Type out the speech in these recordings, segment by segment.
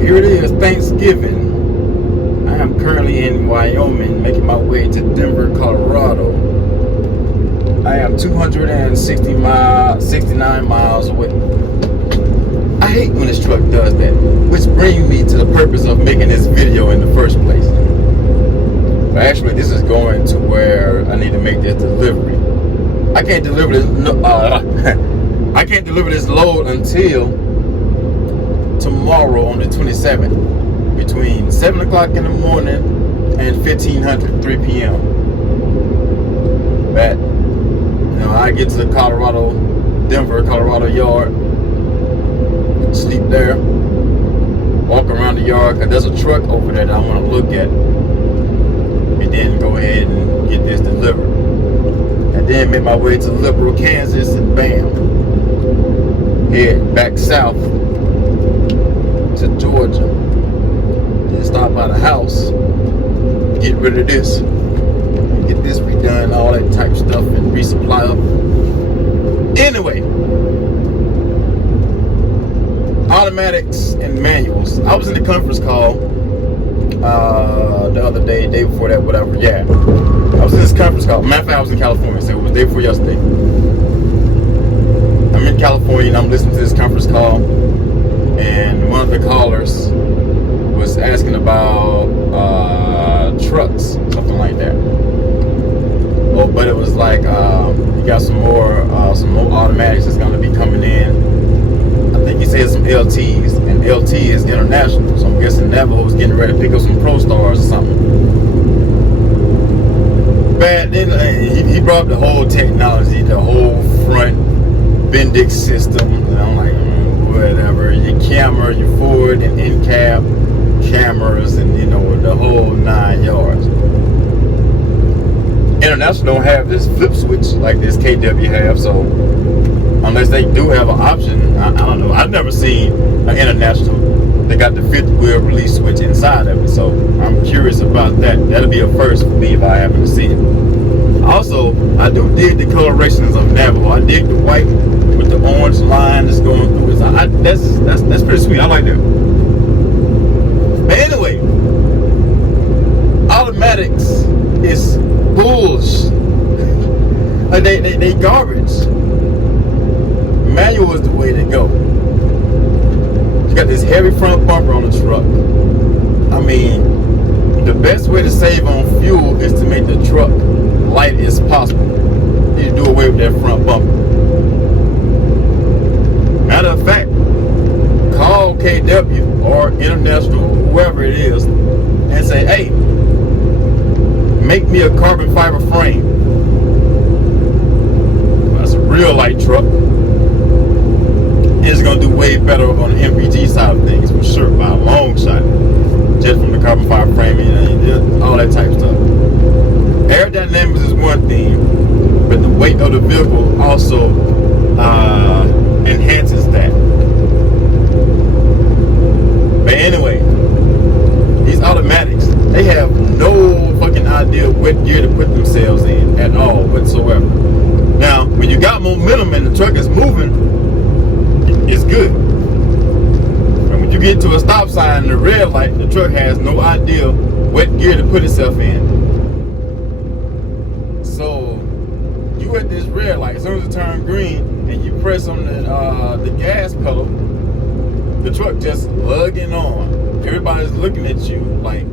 Here it is, Thanksgiving. I am currently in Wyoming, making my way to Denver, Colorado. I am 69 miles away. I hate when this truck does that, which brings me to the purpose of making this video in the first place. But actually, this is going to where I need to make this delivery. I can't deliver this. I can't deliver this load until tomorrow on the 27th, between 7 o'clock in the morning and 1500, 3 p.m. But I get to the Denver, Colorado yard, sleep there, walk around the yard, because there's a truck over there that I want to look at, and then go ahead and get this delivered. And then make my way to Liberal, Kansas, and bam, head back south to Georgia. Then stop by the house, get rid of this, get this redone, all that type of stuff, and resupply up. Anyway, automatics and manuals. I was in the conference call the other day, day before that, whatever. Yeah, I was in this conference call. Matter of fact, I was in California, so it was the day before yesterday. I'm in California and I'm listening to this conference call, and one of the callers was asking about trucks, something like that. Well, but it was like you got some more automatics that's going to be coming in. I think he said some LTs, and LT is international, so I'm guessing Navajo was getting ready to pick up some Pro Stars or something. But then he brought up the whole technology, the whole front Bendix system, and I'm like, whatever. Your camera, your forward and end cap cameras, and the whole 9 yards. International don't have this flip switch like this KW have, so unless they do have an option, I don't know. I've never seen an International that got the 5th wheel release switch inside of it, so I'm curious about that. That'll be a first for me if I happen to see it. Also, I do dig the colorations of Navajo. I dig the white with the orange line that's going through it. That's pretty sweet. I like that. But anyway, automatics is bullshit. Like they garbage. Manual is the way to go. You got this heavy front bumper on the truck. I mean, the best way to save on fuel is to make the truck light as possible. You do away with that front bumper. Matter of fact, call KW or International, whoever it is, and say, hey, make me a carbon fiber frame. That's a real light truck. It's going to do way better on the MPG side of things, for sure, by a long shot. Just from the carbon fiber framing and all that type of stuff. Aerodynamics is one thing, but the weight of the vehicle also enhances that. But anyway, these automatics, they have no fucking idea what gear to put themselves in at all whatsoever. Now, when you got momentum and the truck is moving, it's good. And when you get to a stop sign and a red light, the truck has no idea what gear to put itself in. So you at this red light, as soon as it turns green and you press on the gas pedal, the truck just lugging on. Everybody's looking at you like,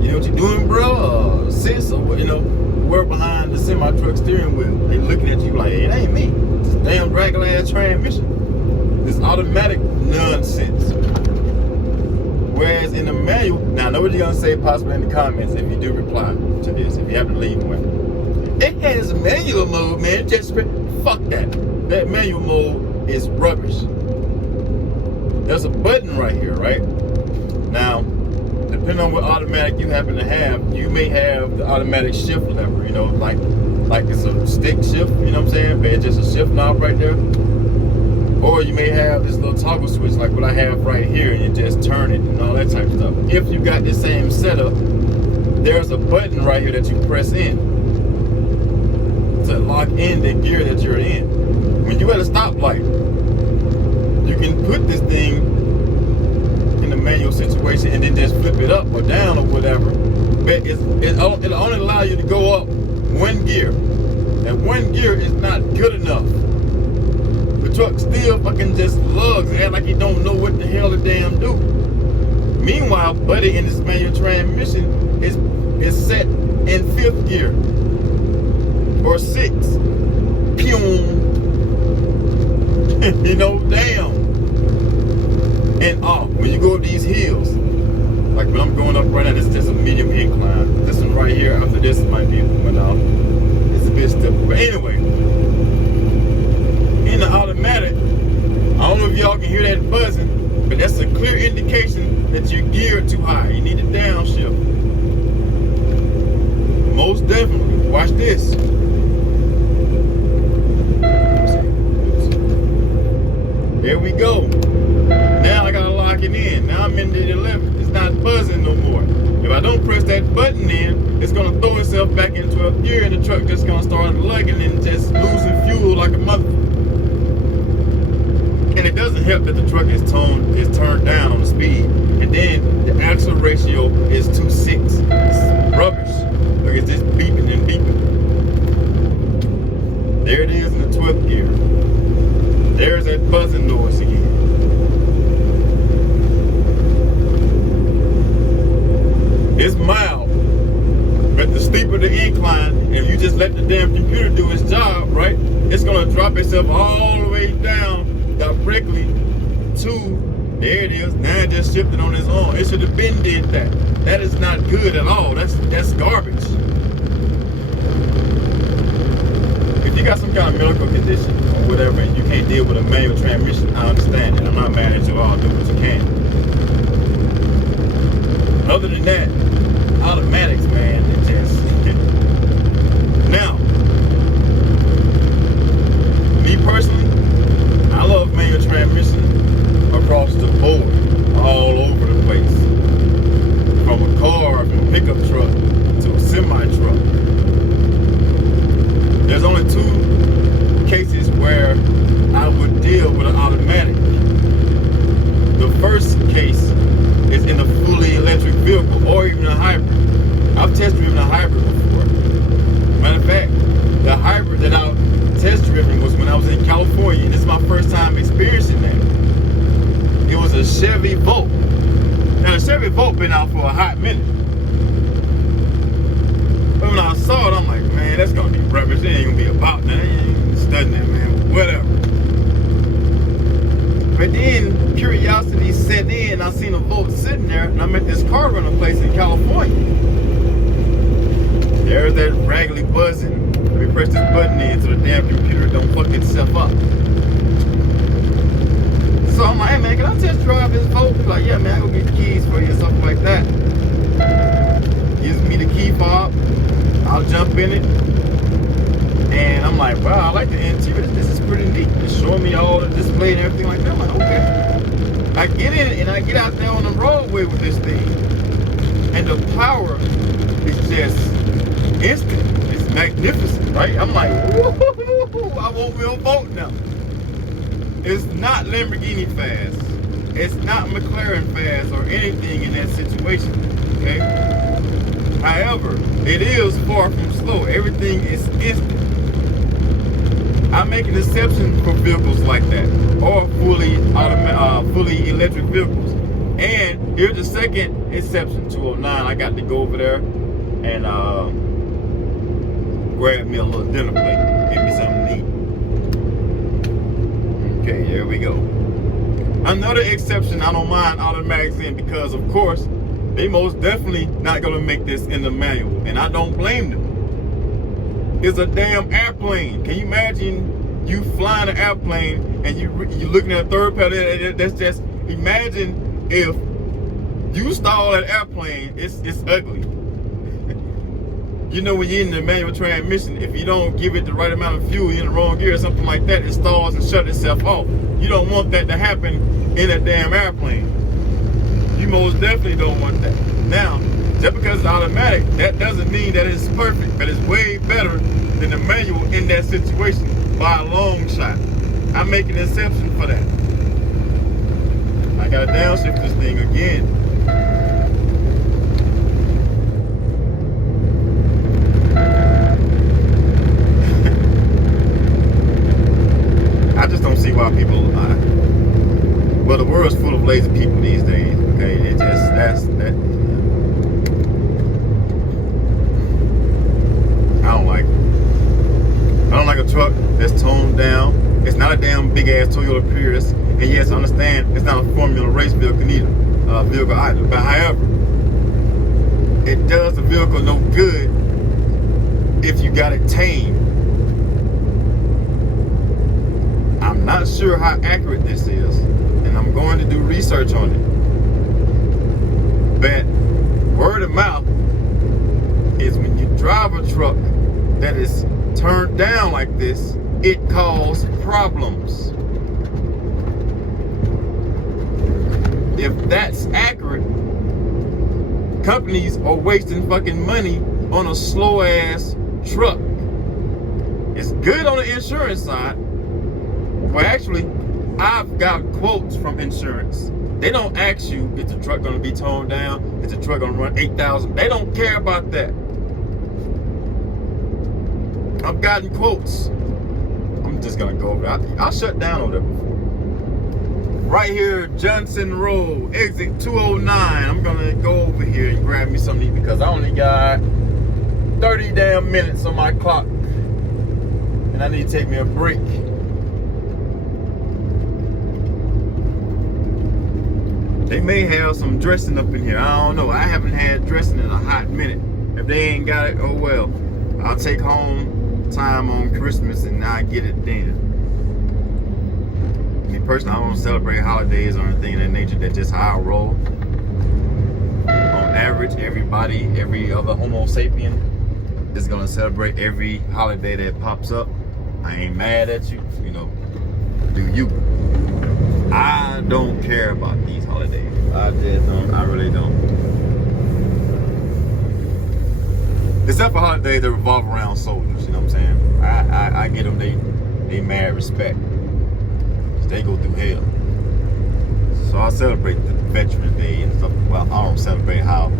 you know what you're doing, bro? Sis, or we're behind the semi-truck steering wheel. They looking at you like, hey, it ain't me. It's a damn regular ass transmission. This automatic nonsense. Whereas in the manual, now I know what you're gonna say possibly in the comments if you do reply to this, if you happen to leave one. It has manual mode, man. Just fuck that. That manual mode is rubbish. There's a button right here, right? Now, depending on what automatic you happen to have, you may have the automatic shift lever, like it's a stick shift, you know what I'm saying? But it's just a shift knob right there. Or you may have this little toggle switch like what I have right here, and you just turn it and all that type of stuff. If you got the same setup, there's a button right here that you press in to lock lock in the gear that you're in. When you at a stoplight, you can put this thing in the manual situation and then just flip it up or down or whatever. But it'll only allow you to go up one gear. And one gear is not good enough. The truck still fucking just lugs and act like you don't know what the hell the damn do. Meanwhile, Buddy in this manual transmission is set in 5th gear or 6th. Pew. You know, damn. And when you go up these hills, like when I'm going up right now, this is just a medium incline. This one right here, after this might be one out. It's a bit steep. But anyway, in the automatic, I don't know if y'all can hear that buzzing, but that's a clear indication that you're geared too high. You need to downshift. Most definitely. Watch this. There we go. Now I gotta lock it in. Now I'm in the 11th. It's not buzzing no more. If I don't press that button in, it's gonna throw itself back into a gear and the truck just gonna start lugging and just losing fuel like a mother. And it doesn't help that the truck is turned down on the speed. And then the axle ratio is 2.6. It's rubbish. Look, it's just beeping and beeping. There it is in the 12th gear. There's that buzzing noise again. It's mild, but the steeper the incline, if you just let the damn computer do its job, right, it's gonna drop itself all the way down directly to, there it is, now it just shifted on its own. It should have been did that. That is not good at all. That's garbage. If you got some kind of medical condition or whatever and you can't deal with a manual transmission, I understand it. I'm not mad at you all. Do what you can. Other than that, automatics, man, it just now, me personally, I love manual transmission across the board, all over the place. From a car, from a pickup truck to a semi truck. There's only 2 cases where I would deal with an automatic. The first case is in a fully electric vehicle or even a hybrid. I've test driven a hybrid before. Matter of fact, the hybrid that I test driven was when I was in California. This is my first time experiencing that. It was a Chevy Volt. Now the Chevy Volt been out for a hot minute. But when I saw it, I'm like, man, that's gonna be rubbish. It ain't gonna be about that. I ain't studying that, man. Whatever. But then curiosity set in. I seen a Volt sitting there, and I'm at this car rental place in California. There's that raggedy buzzing. Let me press this button in so the damn computer don't fuck itself up. So I'm like, hey man, can I test drive this Volt? He's like, yeah man, I go get the keys for you or something like that. Gives me the key fob. I'll jump in it. And I'm like, wow, I like the interior. This is pretty neat. It's showing me all the display and everything like that. I'm like, okay. I get in it and I get out there on the roadway with this thing. And the power is just instant. It's magnificent, right? I'm like, woo, I won't be on Volt now. It's not Lamborghini fast. It's not McLaren fast or anything in that situation, okay? However, it is far from slow. Everything is instant. I make an exception for vehicles like that, or fully electric vehicles. And here's the second exception, 209. I got to go over there and grab me a little dinner plate, give me something to eat. Okay, here we go. Another exception I don't mind automatics in because, of course, they most definitely not gonna make this in the manual, and I don't blame them. It's a damn airplane. Can you imagine you flying an airplane and you're looking at a third pedal? That's just, imagine if you stall that airplane, it's ugly. You know, when you're in the manual transmission, if you don't give it the right amount of fuel, you're in the wrong gear or something like that, it stalls and shuts itself off. You don't want that to happen in a damn airplane. You most definitely don't want that. Now, just because it's automatic, that doesn't mean that it's perfect, but it's way better than than the manual in that situation by a long shot. I make an exception for that. I gotta downshift this thing again. I just don't see why people lie. Well, the world's full of lazy people these days. Okay, it just that's that. I don't like it. I don't like a truck that's toned down. It's not a damn big ass Toyota Prius. And yes, I understand it's not a Formula race vehicle either. Vehicle either. But however, it does the vehicle no good if you got it tamed. I'm not sure how accurate this is, and I'm going to do research on it. But word of mouth is when you drive a truck that is turned down like this, it causes problems. If that's accurate, companies are wasting fucking money on a slow ass truck. It's good on the insurance side. Well, actually, I've got quotes from insurance. They don't ask you, is the truck going to be toned down? Is the truck going to run 8,000? They don't care about that. I've gotten quotes. I'm just going to go over that. I'll shut down over there before. Right here, Johnson Road, exit 209. I'm going to go over here and grab me something to eat because I only got 30 damn minutes on my clock. And I need to take me a break. They may have some dressing up in here. I don't know. I haven't had dressing in a hot minute. If they ain't got it, oh well. I'll take home time on Christmas and I get it then. Me personally, I don't celebrate holidays or anything of that nature. That's just how I roll. On average, everybody, every other Homo sapien is gonna celebrate every holiday that pops up. I ain't mad at you, you know. Do you? I don't care about these holidays. I just don't. I really don't. Except for holidays that revolve around soldiers. You know what I'm saying? I get them. They mad respect. They go through hell. So I celebrate the Veterans Day and stuff. Well, I don't celebrate how.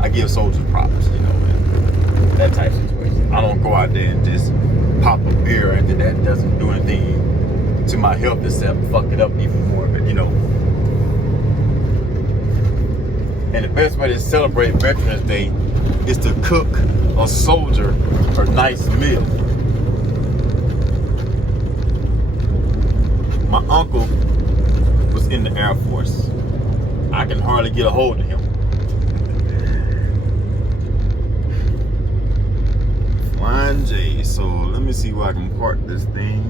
I give soldiers props. You know, man. That type of situation. I don't go out there and just pop a beer and that doesn't do anything to my health except fuck it up even more, but you know. And the best way to celebrate Veterans Day is to cook a soldier a nice meal. My uncle was in the Air Force. I can hardly get a hold of him. Flying J. So let me see where I can park this thing.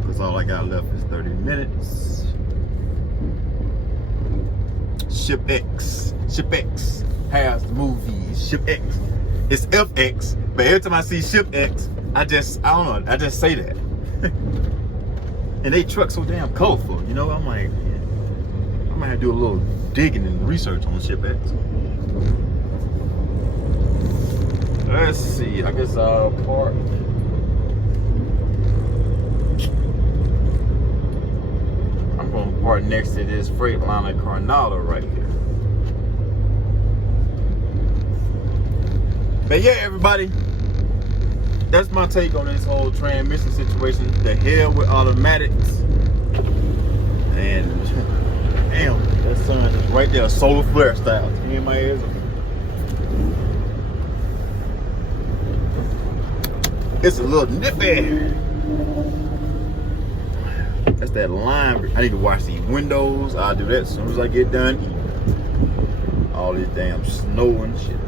Because all I got left is 30 minutes. Ship X has the movies. Ship X. It's FX, but every time I see Ship X, I don't know, I just say that. And they truck so damn colorful, you know? I'm like, yeah, I might have to do a little digging and research on Ship X. Let's see, I guess I'll park. I'm gonna park next to this Freightliner Coronado right here. But yeah, everybody, that's my take on this whole transmission situation. The hell with automatics. And damn, that sun is right there, solar flare style. Can you hear my ears? It's a little nippy. That's that line. I need to wash these windows. I'll do that as soon as I get done eating. All this damn snow and shit.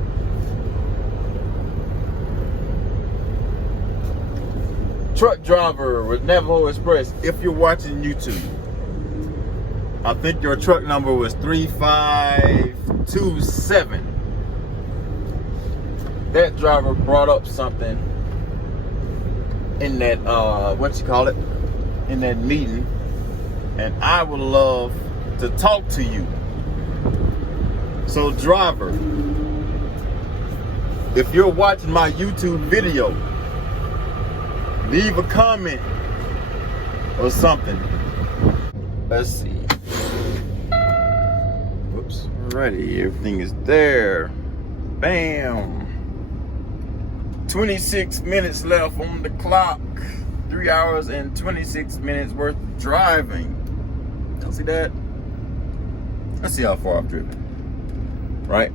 Truck driver with Navajo Express. If you're watching YouTube, I think your truck number was 3527. That driver brought up something in that in that meeting, and I would love to talk to you. So driver, If you're watching my YouTube video, leave a comment or something. Let's see. Whoops. Alrighty, everything is there. Bam. 26 minutes left on the clock. 3 hours and 26 minutes worth of driving. Y'all see that? Let's see how far I've driven. Right?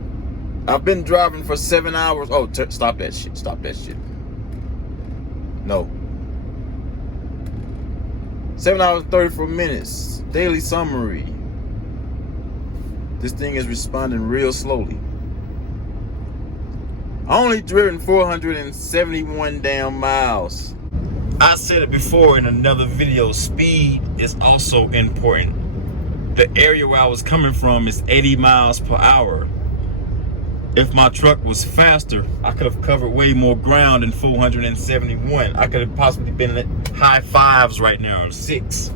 I've been driving for 7 hours. Oh, stop that shit. Stop that shit. No. 7 hours, 34 minutes. Daily summary. This thing is responding real slowly. I only driven 471 damn miles. I said it before in another video, speed is also important. The area where I was coming from is 80 miles per hour. If my truck was faster, I could have covered way more ground than 471. I could have possibly been at high fives right now, or 6.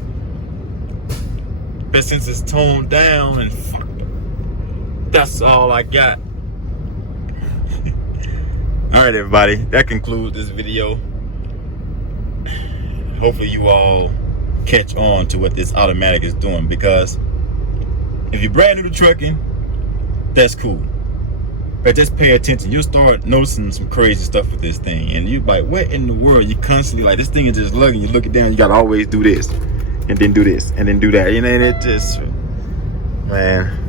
But since it's toned down and that's all I got. All right, everybody, that concludes this video. Hopefully you all catch on to what this automatic is doing, because if you're brand new to trucking, that's cool. But just pay attention. You'll start noticing some crazy stuff with this thing, and you're like, what in the world? You constantly like, this thing is just lugging. You look it down, you gotta always do this, and then do this, and then do that. You know, and it just, man,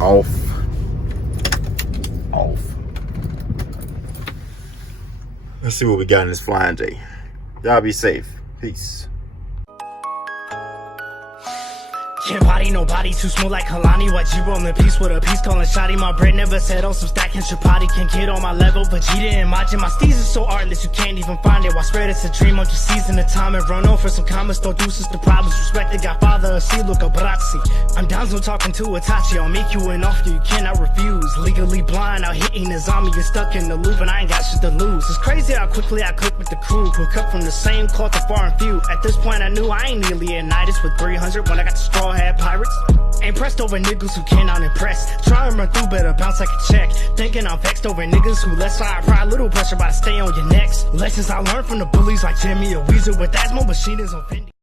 off. Let's see what we got in this Flying J. Y'all be safe. Peace. Can't body nobody, too smooth like Kalani. White G rolling peace with a piece, calling shotty. My bread never settle, some stacking chapati. Can't get on my level, Vegeta and Majin. My steez is so artless, you can't even find it. Why spread it's a dream, won't you season the time and run on for some comments? Don't do since the problems. Respect the Godfather, see, look a Brazzi. I'm down, so talking to Itachi. I'll make you an offer you cannot refuse. Legally blind, out hitting the zombie. You're stuck in the loop and I ain't got shit to lose. It's crazy how quickly I cook with the crew who cut from the same cloth of far and few. At this point I knew I ain't nearly a Leonidas with 300 when I got the straw hat pirates. Ain't pressed over niggas who cannot impress. Try and run through, better bounce like a check. Thinking I'm vexed over niggas who less fire pride. Little pressure, but I stay on your necks. Lessons I learned from the bullies like Jimmy or Weezer with asthma, but she is on Fendi.